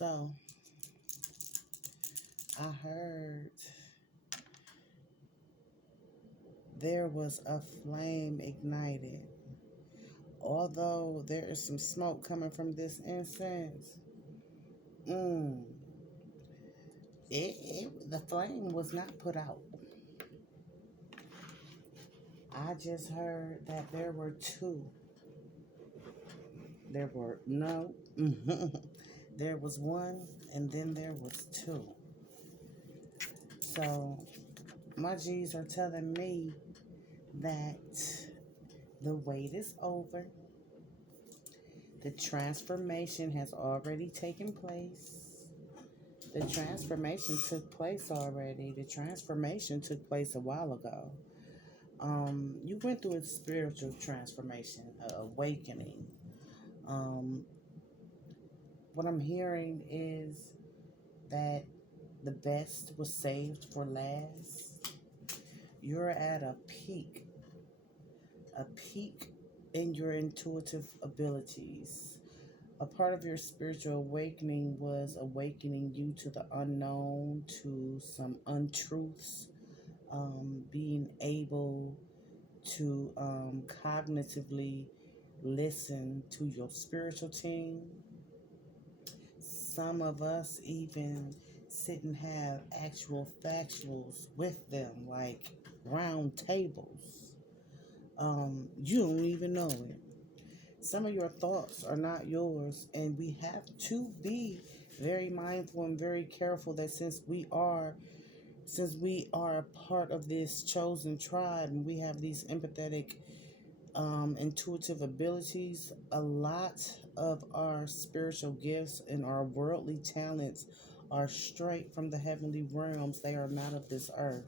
So I heard there was a flame ignited. Although there is some smoke coming from this incense, mm, the flame was not put out. I just heard that there were two. There were no. There was one, and then there was two. So my G's are telling me that the wait is over. The transformation has already taken place. The transformation took place already. The transformation took place a while ago. You went through a spiritual transformation, awakening. Um, what I'm hearing is that the best was saved for last. You're at a peak in your intuitive abilities. A part of your spiritual awakening was awakening you to the unknown, to some untruths, being able to cognitively listen to your spiritual team. Some of us even sit and have actual factuals with them, like round tables. You don't even know it. Some of your thoughts are not yours, and we have to be very mindful and very careful that since we are a part of this chosen tribe and we have these empathetic intuitive abilities, a lot of our spiritual gifts and our worldly talents are straight from the heavenly realms. They are not of this earth.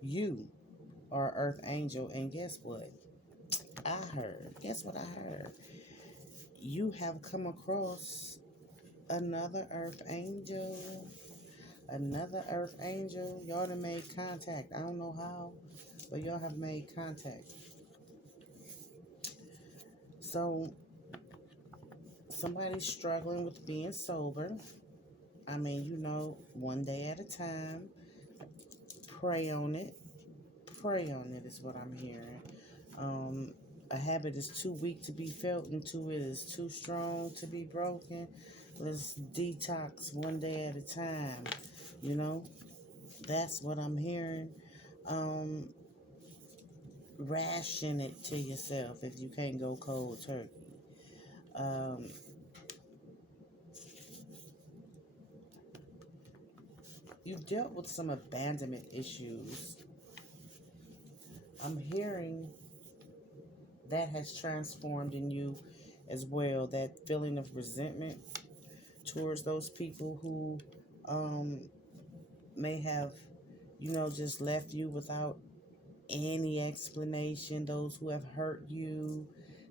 You are earth angel, and guess what? Guess what I heard? You have come across another earth angel. Another earth angel. Y'all done made contact. I don't know how, but y'all have made contact. So somebody's struggling with being sober. I mean, one day at a time. Pray on it. Pray on it is what I'm hearing. A habit is too weak to be felt, and it is too strong to be broken. Let's detox one day at a time. You know, that's what I'm hearing. Um, Ration it to yourself if you can't go cold turkey. Um, you've dealt with some abandonment issues. I'm hearing that has transformed in you as well. That feeling of resentment towards those people who may have, just left you without any explanation. Those who have hurt you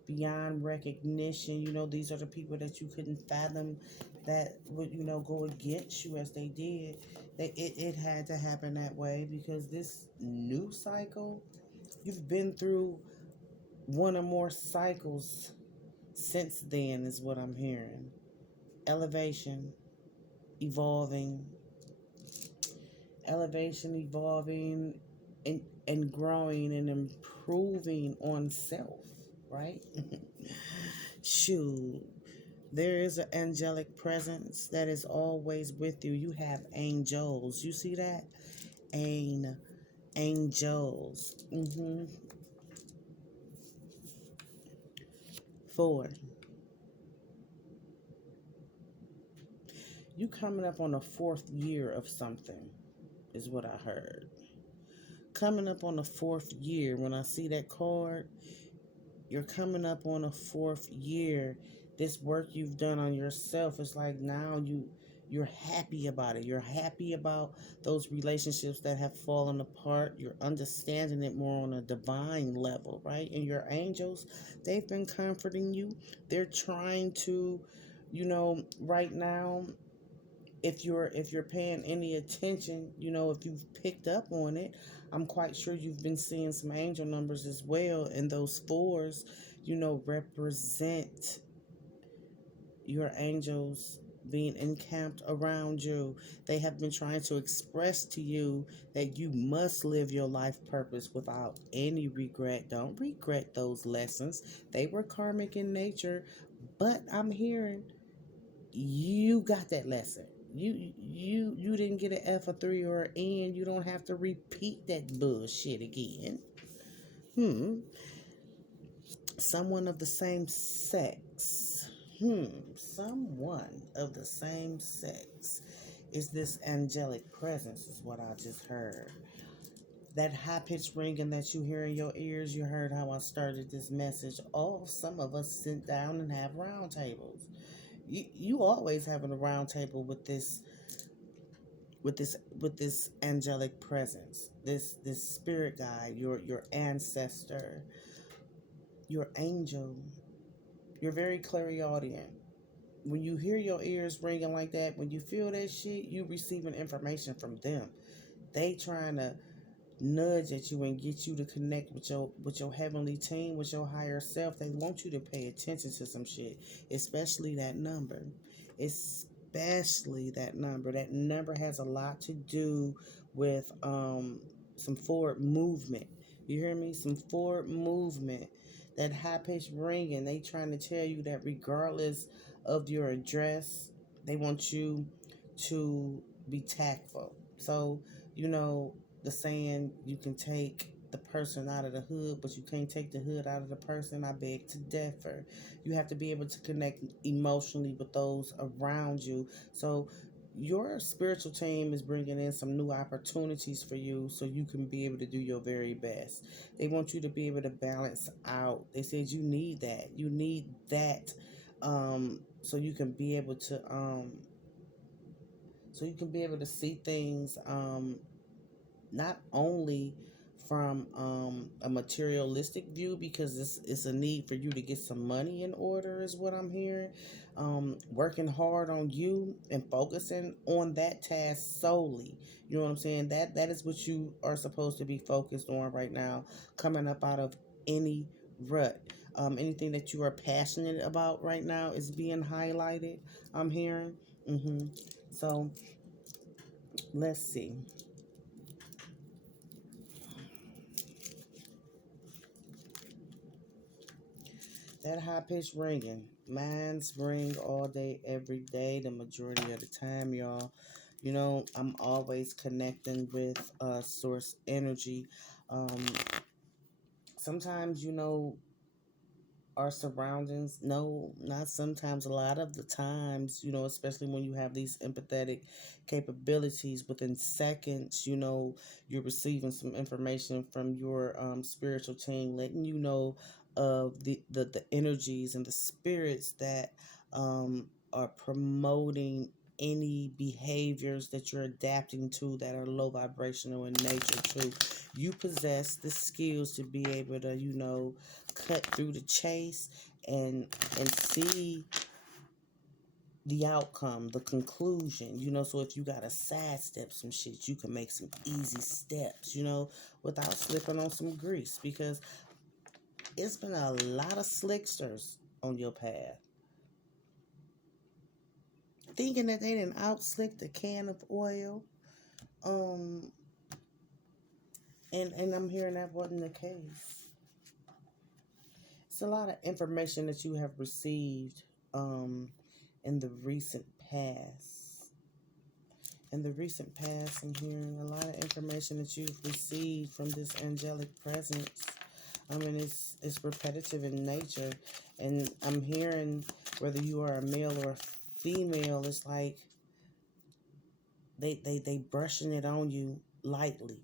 beyond recognition. These are the people that you couldn't fathom that would, go against you as they did. It had to happen that way because this new cycle, you've been through one or more cycles since then, is what I'm hearing. Elevation, evolving, evolving, and growing and improving on self, right? Shoot. There is an angelic presence that is always with you. You have angels. You see that? Angels. 4. You coming up on the 4th year of something is what I heard. Coming up on the 4th year. When I see that card, you're coming up on a 4th year. This work you've done on yourself is like now you're happy about it. You're happy about those relationships that have fallen apart. You're understanding it more on a divine level, right? And your angels, they've been comforting you. They're trying to, right now, if you're paying any attention, if you've picked up on it, I'm quite sure you've been seeing some angel numbers as well, and those 4s, represent your angels being encamped around you. They have been trying to express to you that you must live your life purpose without any regret. Don't regret those lessons. They were karmic in nature, but I'm hearing you got that lesson. You didn't get an F, a 3, or an N. You don't have to repeat that bullshit again. Hmm. Someone of the same sex. Someone of the same sex. Is this angelic presence, is what I just heard. That high pitched ringing that you hear in your ears, you heard how I started this message. Oh, some of us sit down and have round tables. You always having a round table with this angelic presence, this spirit guide, your ancestor, your angel. You're very clairaudient. When you hear your ears ringing like that, when you feel that shit, you receiving information from them. They trying to nudge at you and get you to connect with your heavenly team, with your higher self. They want you to pay attention to some shit, especially that number. Especially that number. That number has a lot to do with some forward movement. You hear me? Some forward movement. That high pitched ringing. They trying to tell you that regardless of your address, they want you to be tactful. So, you know, the saying, you can take the person out of the hood, but you can't take the hood out of the person. I beg to differ. You have to be able to connect emotionally with those around you. So your spiritual team is bringing in some new opportunities for you so you can be able to do your very best. They want you to be able to balance out. They said you need that. You need that, so you can be able to see things, not only from a materialistic view, because it's a need for you to get some money in order, is what I'm hearing. Working hard on you and focusing on that task solely. You know what I'm saying? That is what you are supposed to be focused on right now, coming up out of any rut. Anything that you are passionate about right now is being highlighted, I'm hearing. So let's see. That high pitched ringing. Mine's ring all day, every day, the majority of the time, y'all. You know, I'm always connecting with source energy. Um, Sometimes, our surroundings, no, not sometimes, a lot of the times, especially when you have these empathetic capabilities, within seconds, you're receiving some information from your spiritual team, letting you know of the energies and the spirits that are promoting any behaviors that you're adapting to that are low vibrational in nature too. You possess the skills to be able to, cut through the chase and see the outcome, the conclusion, so if you gotta sidestep some shit, you can make some easy steps, without slipping on some grease, because it's been a lot of slicksters on your path thinking that they didn't out slick the can of oil. um and I'm hearing that wasn't the case. It's a lot of information that you have received in the recent past. In the recent past, I'm hearing a lot of information that you've received from this angelic presence. I mean, it's repetitive in nature, and I'm hearing, whether you are a male or a female, it's like they brushing it on you lightly,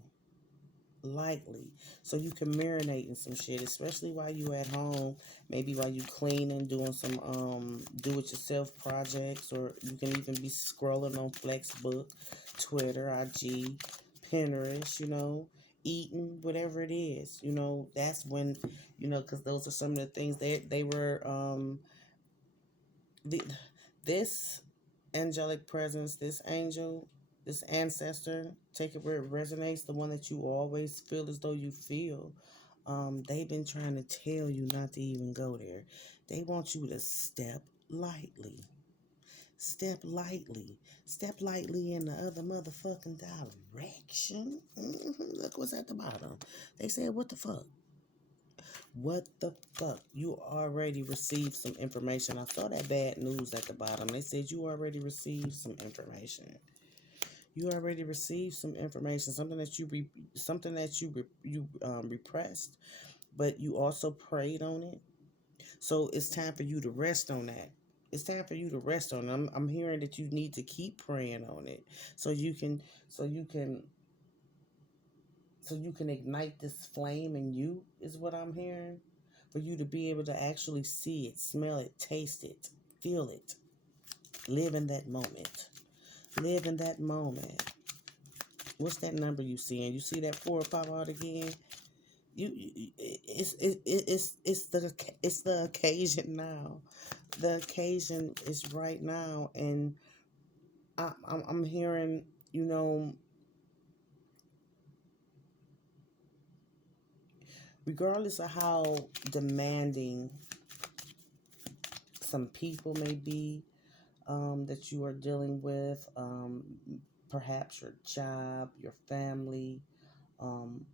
so you can marinate in some shit, especially while you at home, maybe while you cleaning, doing some do it yourself projects, or you can even be scrolling on Flexbook, Twitter, IG, Pinterest, eating, whatever it is. That's when, because those are some of the things they were the this angelic presence, this angel, this ancestor, take it where it resonates, the one that you always feel as though you feel. They've been trying to tell you not to even go there. They want you to step lightly. Step lightly. Step lightly in the other motherfucking direction. Look what's at the bottom. They said, what the fuck? What the fuck? You already received some information. I saw that bad news at the bottom. They said you already received some information. You already received some information, something that you repressed, but you also prayed on it. So it's time for you to rest on that. It's time for you to rest on it. I'm hearing that you need to keep praying on it, so you can so you can ignite this flame in you. Is what I'm hearing. For you to be able to actually see it, smell it, taste it, feel it, live in that moment. Live in that moment. What's that number you seeing? You see that 4 pop out again? It's the occasion now. The occasion is right now, and I'm hearing, regardless of how demanding some people may be, that you are dealing with, perhaps your job, your family, um,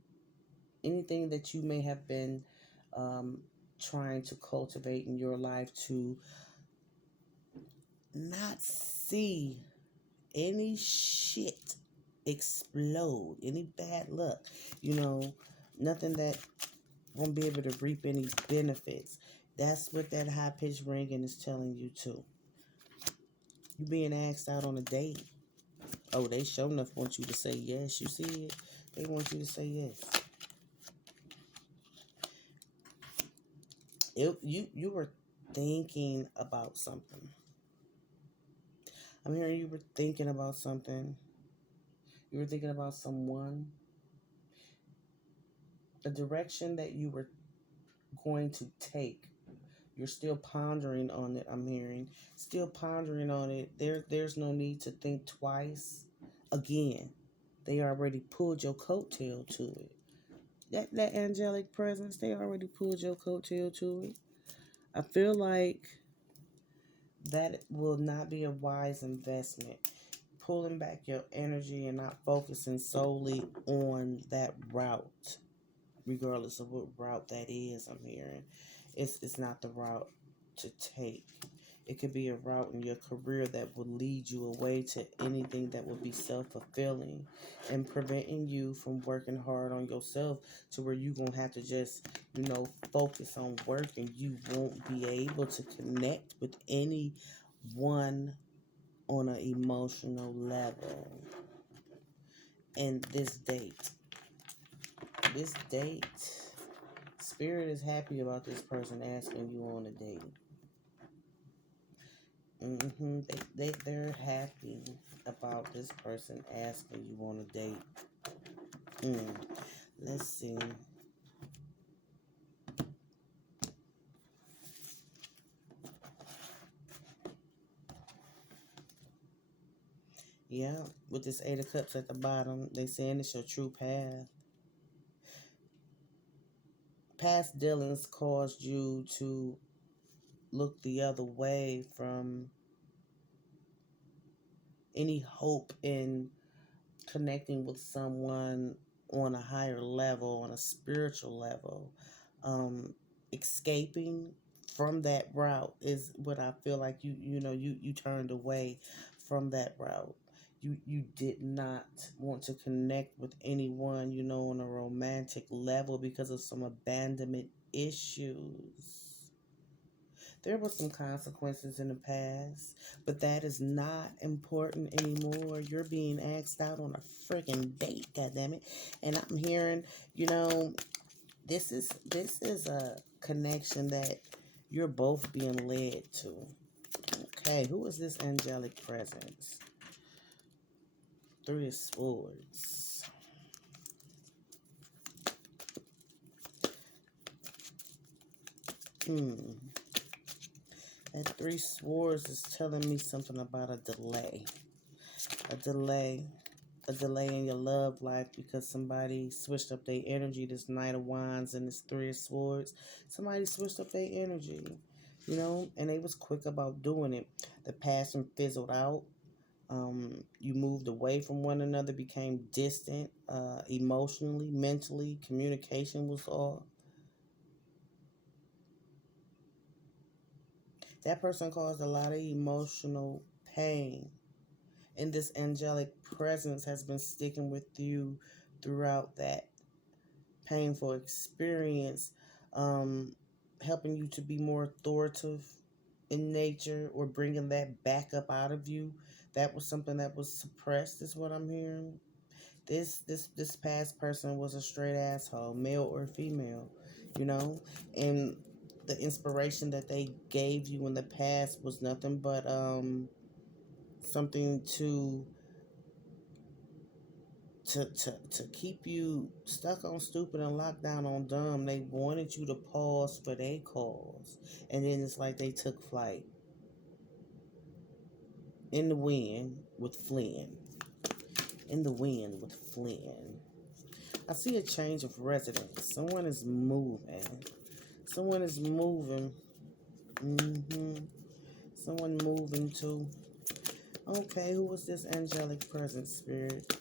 anything that you may have been um, trying to cultivate in your life to not see any shit explode, any bad luck, nothing that won't be able to reap any benefits. That's what that high pitched ringing is telling you too. You being asked out on a date. Oh, they sure enough want you to say yes. You see it? They want you to say yes. You were thinking about something. I'm hearing you were thinking about something. You were thinking about someone. The direction that you were going to take. You're still pondering on it, I'm hearing. Still pondering on it. There's no need to think twice. Again, they already pulled your coattail to it. That angelic presence, they already pulled your coattail to it. I feel like that will not be a wise investment. Pulling back your energy and not focusing solely on that route, regardless of what route that is, I'm hearing. It's not the route to take. It could be a route in your career that will lead you away to anything that will be self-fulfilling and preventing you from working hard on yourself to where you're going to have to just, focus on work, and you won't be able to connect with anyone on an emotional level. And this date, Spirit is happy about this person asking you on a date. They're happy about this person asking you on a date. Let's see. Yeah, with this 8 of Cups at the bottom, they saying it's your true path. Past dealings caused you to look the other way from any hope in connecting with someone on a higher level, on a spiritual level. Escaping from that route is what I feel like you turned away from that route. You did not want to connect with anyone, on a romantic level because of some abandonment issues. There were some consequences in the past, but that is not important anymore. You're being asked out on a freaking date, goddammit. And I'm hearing, this is a connection that you're both being led to. Okay, who is this angelic presence? 3 of Swords. That 3 Swords is telling me something about a delay. A delay in your love life because somebody switched up their energy. This Knight of Wands and this 3 of Swords. Somebody switched up their energy. and they was quick about doing it. The passion fizzled out. You moved away from one another, became distant, emotionally, mentally, communication was off. That person caused a lot of emotional pain, and this angelic presence has been sticking with you throughout that painful experience, um, helping you to be more authoritative in nature or bringing that back up out of you. That was something that was suppressed, is what I'm hearing. This past person was a straight asshole, male or female, you know, and the inspiration that they gave you in the past was nothing but something to keep you stuck on stupid and locked down on dumb. They wanted you to pause for their cause, and then it's like they took flight in the wind with Flynn. In the wind with Flynn. I see a change of residence. Someone is moving. Someone is moving. Someone moving too. Okay, who was this angelic presence, spirit?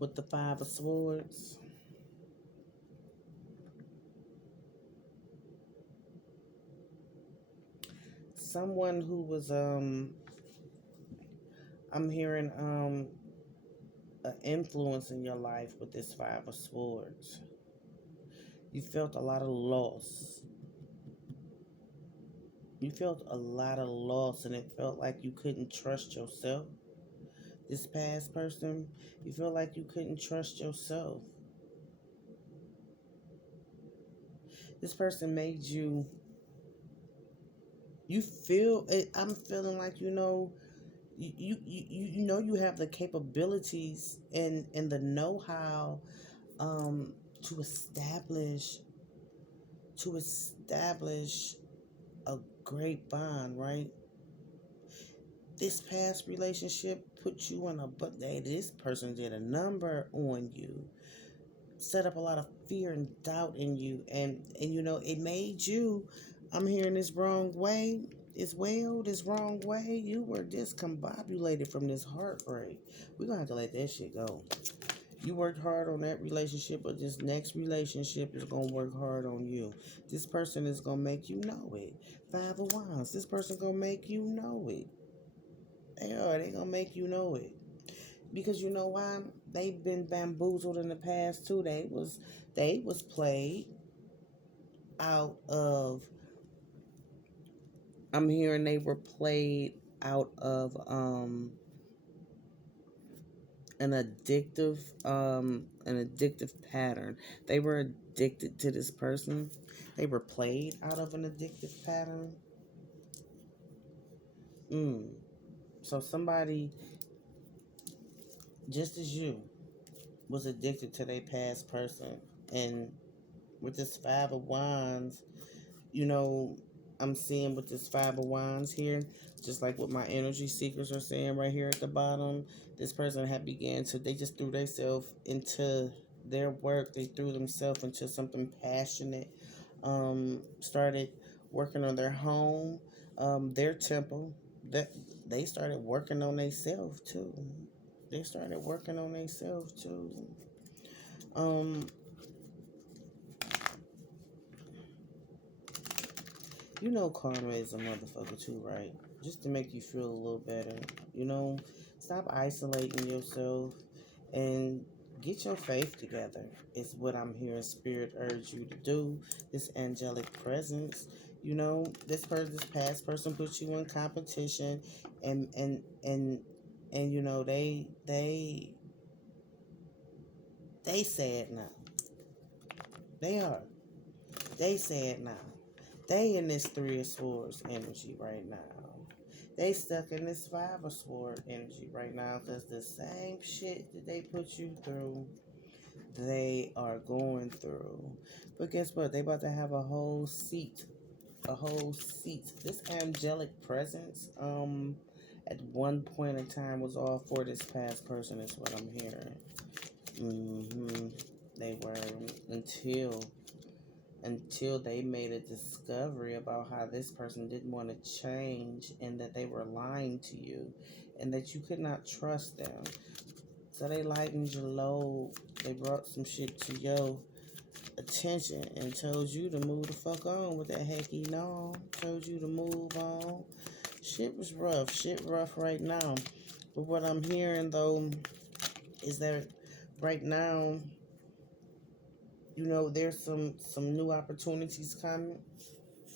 With the Five of Swords. Someone who was I'm hearing an influence in your life with this Five of Swords. You felt a lot of loss. You felt a lot of loss, and it felt like you couldn't trust yourself. This past person, you feel like you couldn't trust yourself. This person made you. You feel it. I'm feeling like you have the capabilities and the know-how um to establish a great bond, right? This past relationship put you in a but this person did a number on you, set up a lot of fear and doubt in you, and it made you, I'm hearing this wrong way as well, this wrong way. You were discombobulated from this heartbreak. We're gonna have to let that shit go. You worked hard on that relationship, but this next relationship is gonna work hard on you. This person is gonna make you know it. Five of Wands. This person gonna make you know it. They are. They gonna make you know it. Because you know why? They've been bamboozled in the past too. They was played out of. I'm hearing they were played out of an addictive pattern. They were addicted to this person. They were played out of an addictive pattern. Mm. So somebody just as you was addicted to their past person, and with this Five of Wands, you know, I'm seeing with this Five of Wands here, just like what my energy seekers are saying right here at the bottom, this person had began to, they just threw themselves into their work. They threw themselves into something passionate, started working on their home, their temple. That they started working on themselves too. They started working on themselves too. Um, karma is a motherfucker too, right? Just to make you feel a little better. You know, stop isolating yourself and get your faith together. Is what I'm hearing Spirit urge you to do. This angelic presence. This past person put you in competition, and they sad now. They are. They sad now. They in this Three of Swords energy right now. They stuck in this Five of Swords energy right now because the same shit that they put you through, they are going through. But guess what? They about to have a whole seat. A whole seat. This angelic presence, at one point in time was all for this past person, is what I'm hearing. They were, until they made a discovery about how this person didn't want to change, and that they were lying to you, and that you could not trust them. So they lightened your load. They brought some shit to your attention and told you to move the fuck on with that hecky no. Told you to move on. Shit was rough. Shit rough right now. But what I'm hearing though is that right now, there's some new opportunities coming.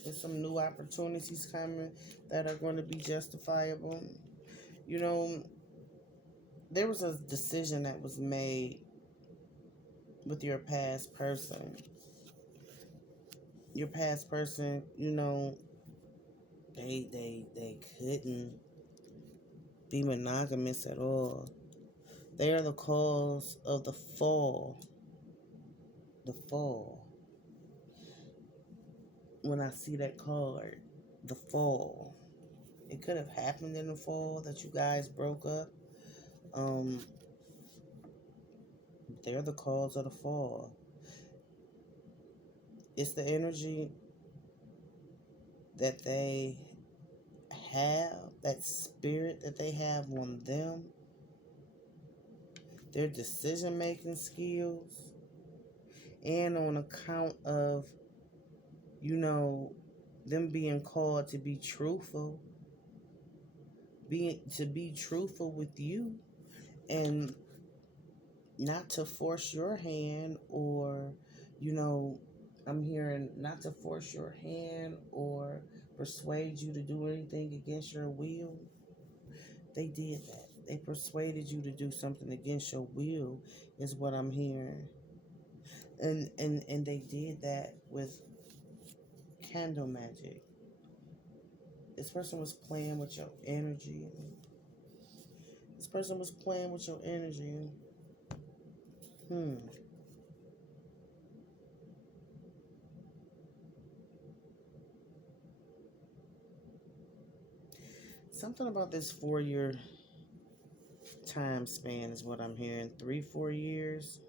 There's some new opportunities coming that are going to be justifiable. You know, there was a decision that was made with your past person. Your past person, they couldn't be monogamous at all. They are the cause of the fall. The fall. When I see that card, the fall. It could have happened in the fall that you guys broke up. Um, they're the cause of the fall. It's the energy that they have, that spirit that they have on them, their decision making skills, and on account of, them being called to be truthful, to be truthful with you, and not to force your hand, or, I'm hearing not to force your hand or persuade you to do anything against your will. They did that. They persuaded you to do something against your will, is what I'm hearing. And they did that with candle magic. This person was playing with your energy. This person was playing with your energy. Something about this 4-year time span is what I'm hearing. 3-4 years.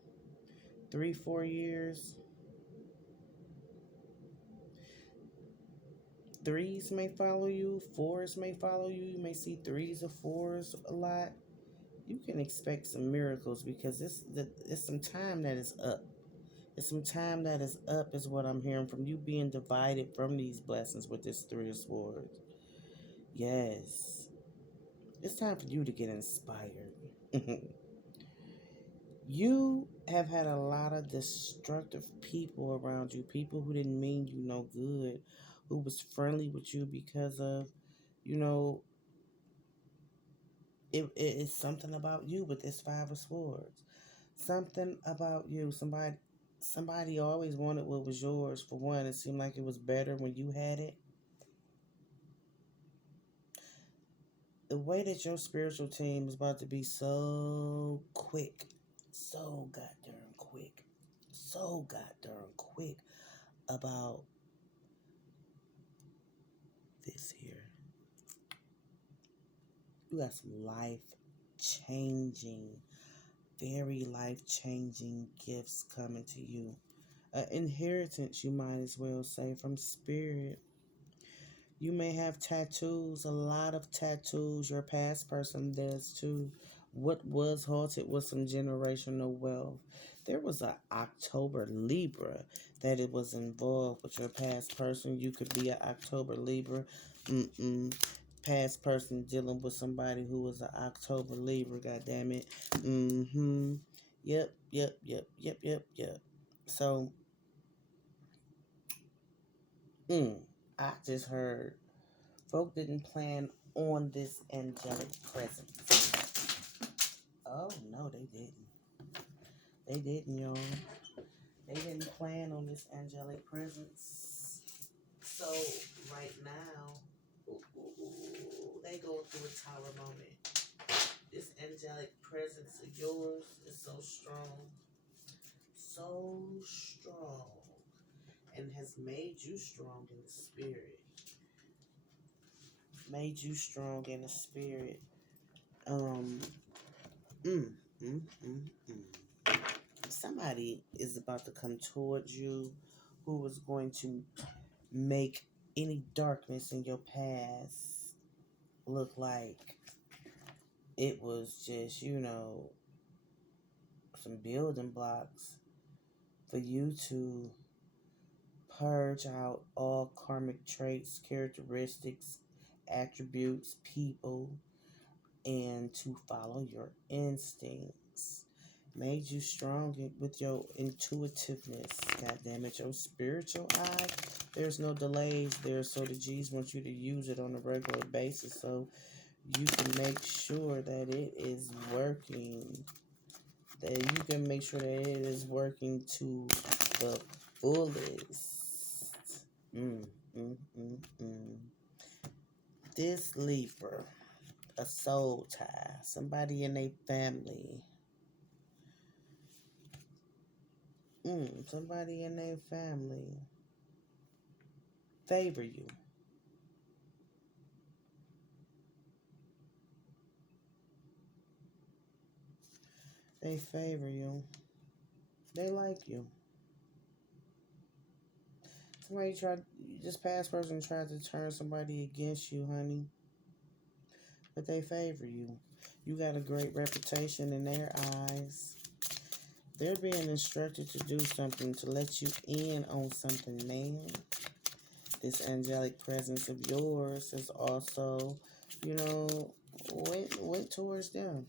3-4 years. Threes may follow you. Fours may follow you. You may see threes or fours a lot. You can expect some miracles, because it's some time that is up. It's some time that is up, is what I'm hearing, from you being divided from these blessings with this Three of Swords. Yes. It's time for you to get inspired. You have had a lot of destructive people around you, people who didn't mean you no good, who was friendly with you because of, you know, it's something about you with this Five of Swords. Something about you. Somebody always wanted what was yours. For one, it seemed like it was better when you had it. The way that your spiritual team is about to be so quick, so goddamn quick, so goddamn quick about this here. You got some life-changing, very life-changing gifts coming to you. An inheritance, you might as well say, from spirit. You may have tattoos, a lot of tattoos. Your past person does too. What was halted was some generational wealth. There was an October Libra that it was involved with your past person. You could be an October Libra. Past person dealing with somebody who was an October Libra. God damn it. Yep. So, I just heard folk didn't plan on this angelic presence. Oh, no, they didn't. They didn't, y'all. They didn't plan on this angelic presence. So, right now, they go through a tower moment. This angelic presence of yours is so strong. So strong. And has made you strong in the spirit. Made you strong in the spirit. Um, mm, mm, mm, mm. Somebody is about to come towards you who is going to make any darkness in your past look like it was just, some building blocks for you to purge out all karmic traits, characteristics, attributes, people, and to follow your instincts. Made you strong with your intuitiveness. God damn it, your spiritual eye. There's no delays there, so the G's want you to use it on a regular basis so you can make sure that it is working. That you can make sure that it is working to the fullest. Mm, mm, mm, mm. This Libra, a soul tie, somebody in a family. Somebody in their family favor you. They favor you. They like you. This past person tried to turn somebody against you, honey, but they favor you. You got a great reputation in their eyes. They're being instructed to do something to let you in on something, man. This angelic presence of yours is also, you know, went towards them.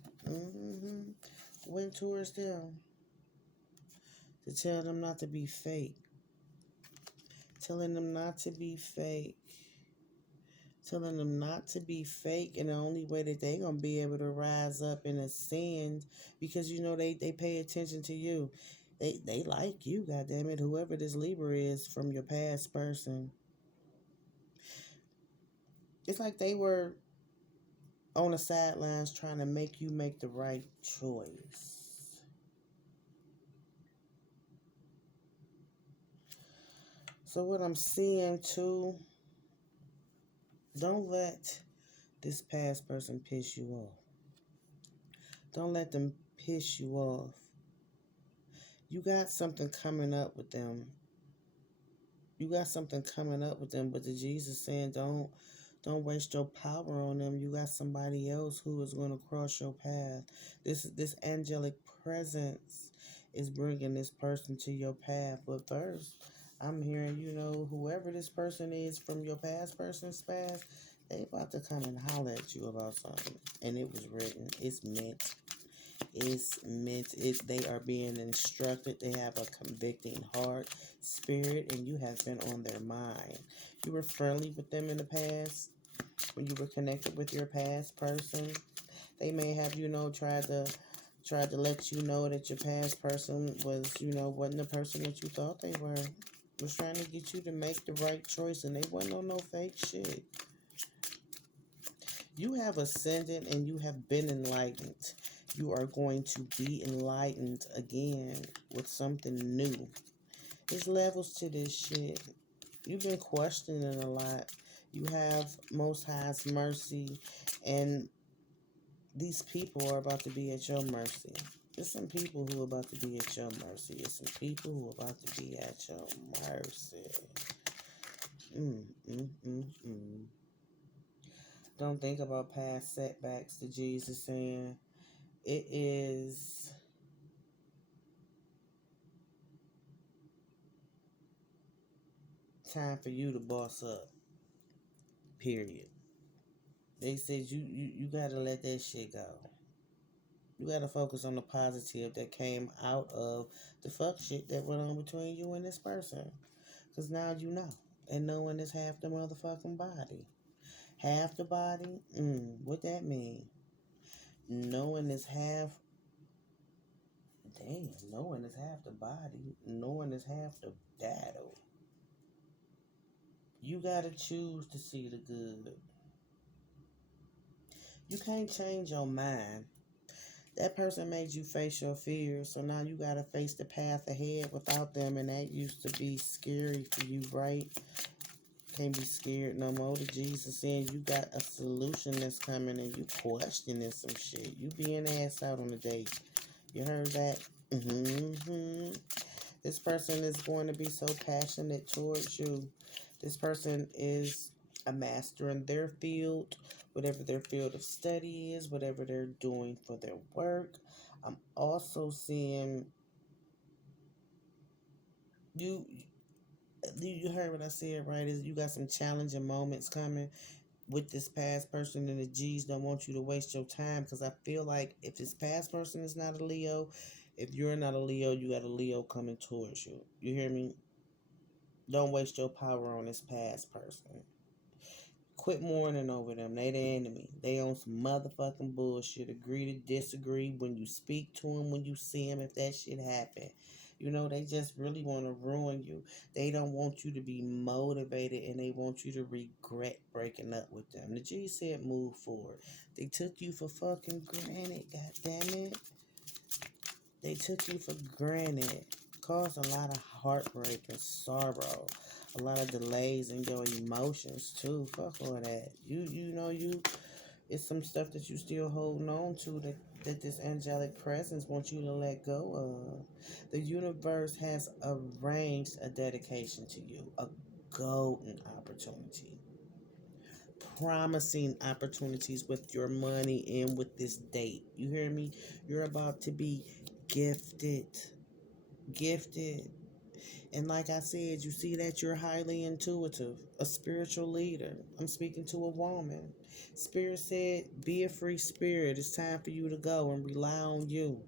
Went towards them to tell them not to be fake. Telling them not to be fake. Telling them not to be fake, and the only way that they gonna be able to rise up and ascend, because they pay attention to you. They like you, goddammit, whoever this Libra is from your past person. It's like they were on the sidelines trying to make you make the right choice. So what I'm seeing too, don't let this past person piss you off. Don't let them piss you off. You got something coming up with them. But the Jesus saying don't waste your power on them. You got somebody else who is going to cross your path. This angelic presence is bringing this person to your path. But first, I'm hearing, whoever this person is from your past person's past, they about to come and holler at you about something. And it was written. It's meant. They are being instructed. They have a convicting heart, spirit, and you have been on their mind. You were friendly with them in the past when you were connected with your past person. They may have, tried to let you know that your past person was, wasn't the person that you thought they were. Was trying to get you to make the right choice, and they wasn't on no fake shit. You have ascended and you have been enlightened. You are going to be enlightened again with something new. There's levels to this shit. You've been questioning a lot. You have Most High's mercy, and these people are about to be at your mercy. There's some people who are about to be at your mercy. There's some people who are about to be at your mercy. Don't think about past setbacks. The Jesus saying it is time for you to boss up. Period. They said you gotta let that shit go. You gotta focus on the positive that came out of the fuck shit that went on between you and this person. Cause now you know. And knowing is half the motherfucking body. Half the body? What that mean? Knowing is half. Damn, knowing is half the body. Knowing is half the battle. You gotta choose to see the good. You can't change your mind. That person made you face your fears, so now you gotta face the path ahead without them, and that used to be scary for you, right? Can't be scared no more. The Jesus saying you got a solution that's coming and you questioning some shit. You being ass out on a date. You heard that? Mm-hmm. This person is going to be so passionate towards you. This person is a master in their field, whatever their field of study is, whatever they're doing for their work. I'm also seeing you. You heard what I said, right? Is you got some challenging moments coming with this past person, and the G's don't want you to waste your time, because I feel like if this past person is not a Leo, if you're not a Leo, you got a Leo coming towards you. You hear me? Don't waste your power on this past person. Quit mourning over them. They the enemy. They on some motherfucking bullshit. Agree to disagree when you speak to them, when you see them, if that shit happen. You know, they just really want to ruin you. They don't want you to be motivated, and they want you to regret breaking up with them. The G said move forward. They took you for fucking granted, god damn it. They took you for granted. Caused a lot of heartbreak and sorrow. A lot of delays in your emotions too. Fuck all that. You know you it's some stuff that you still holding on to that this angelic presence wants you to let go of. The universe has arranged a dedication to you, a golden opportunity. Promising opportunities with your money and with this date. You hear me? You're about to be gifted. Gifted. And like I said, you see that you're highly intuitive, a spiritual leader. I'm speaking to a woman. Spirit said, be a free spirit. It's time for you to go and rely on you.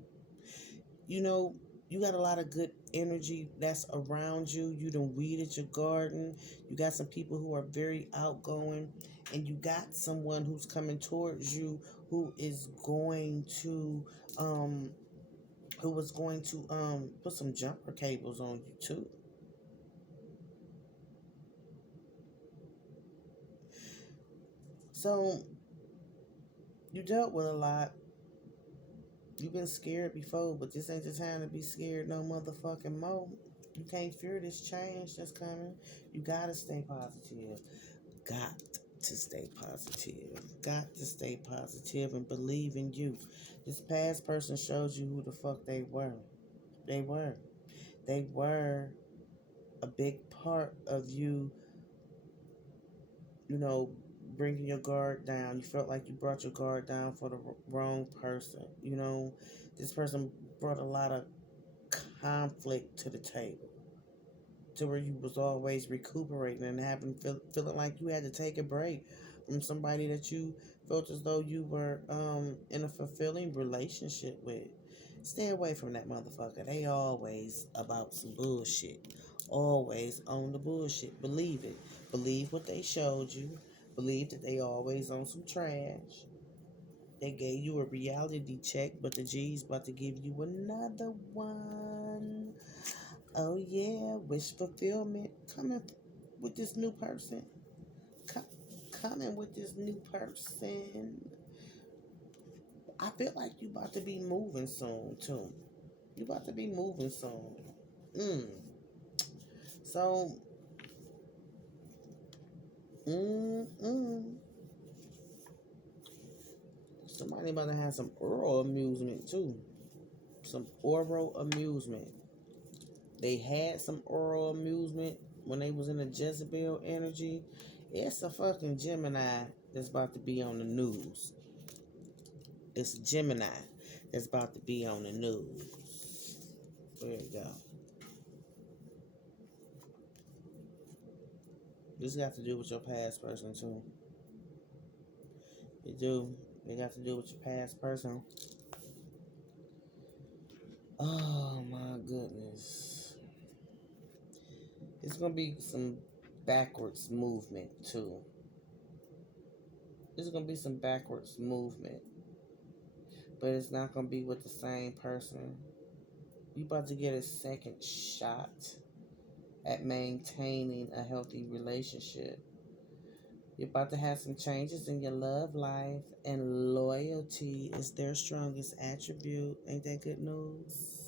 You know, you got a lot of good energy that's around you. You done weeded your garden. You got some people who are very outgoing. And you got someone who's coming towards you who is going to put some jumper cables on you too. So you dealt with a lot. You've been scared before, but this ain't the time to be scared no motherfucking more. You can't fear this change that's coming. You gotta stay positive. Got to stay positive. Got to stay positive and believe in you. This past person showed you who the fuck they were. They were. They were a big part of you, you know, bringing your guard down. You felt like you brought your guard down for the wrong person. You know, this person brought a lot of conflict to the table, to where you was always recuperating and feeling like you had to take a break from somebody that you felt as though you were in a fulfilling relationship with. Stay away from that motherfucker. They always about some bullshit. Always on the bullshit. Believe it. Believe what they showed you. Believe that they always on some trash. They gave you a reality check, but the G's about to give you another one. Oh yeah, wish fulfillment coming with this new person. Co- Coming with this new person. I feel like you about to be moving soon too. You about to be moving soon. Mm. So, mm. Somebody about to have some oral amusement too. Some oral amusement. They had some oral amusement when they was in the Jezebel energy. It's a fucking Gemini that's about to be on the news. It's Gemini that's about to be on the news. There you go. This got to do with your past person too. It do. It got to do with your past person. Oh my goodness. It's gonna be some backwards movement too. There's gonna be some backwards movement, but it's not gonna be with the same person. You about to get a second shot at maintaining a healthy relationship. You're about to have some changes in your love life, and loyalty is their strongest attribute. Ain't that good news?